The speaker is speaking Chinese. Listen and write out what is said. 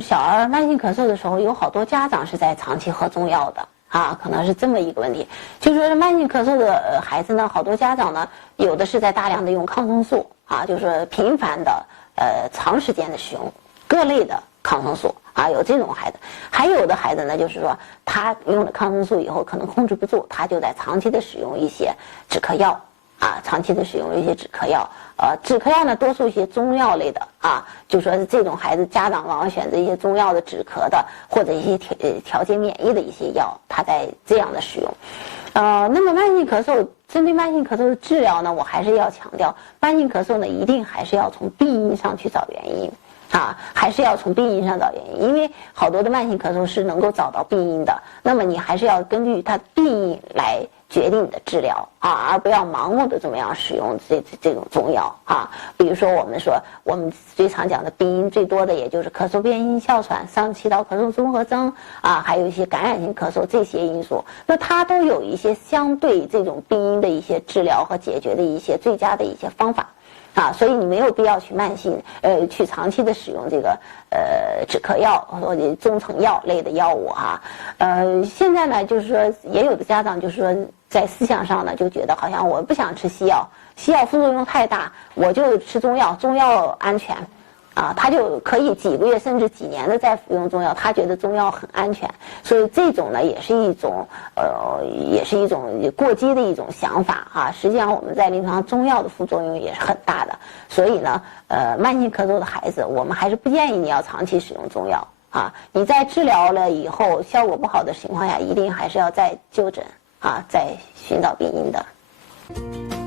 小儿慢性咳嗽的时候，有好多家长是在长期喝中药的啊，可能是这么一个问题。就是说慢性咳嗽的孩子呢，好多家长呢，有的是在大量的用抗生素啊，就是说频繁的长时间的使用各类的抗生素啊，有这种孩子。还有的孩子呢，就是说他用了抗生素以后可能控制不住，他就在长期的使用一些止咳药啊，长期的使用一些止咳药。止咳药呢，多数一些中药类的啊，就说是这种孩子，家长往往选择一些中药的止咳的，或者一些调节免疫的一些药，他在这样的使用。那么慢性咳嗽，针对慢性咳嗽的治疗呢，我还是要强调，慢性咳嗽呢，一定还是要从病因上去找原因。啊，还是要从病因上找原因，因为好多的慢性咳嗽是能够找到病因的，那么你还是要根据它病因来决定你的治疗啊，而不要盲目的这么样使用这种中药啊。比如说我们最常讲的病因最多的也就是咳嗽变性哮喘、上气道咳嗽综合征啊，还有一些感染性咳嗽这些因素，那它都有一些相对这种病因的一些治疗和解决的一些最佳的一些方法。啊，所以你没有必要去去长期的使用这个止咳药或者中成药类的药物哈。现在呢，就是说也有的家长就是说在思想上呢就觉得好像我不想吃西药，西药副作用太大，我就吃中药，中药安全。啊，他就可以几个月甚至几年的在服用中药，他觉得中药很安全，所以这种呢也是一种过激的一种想法啊。实际上我们在临床中药的副作用也是很大的，所以呢，慢性咳嗽的孩子，我们还是不建议你要长期使用中药啊。你在治疗了以后效果不好的情况下，一定还是要再就诊啊，再寻找病因的。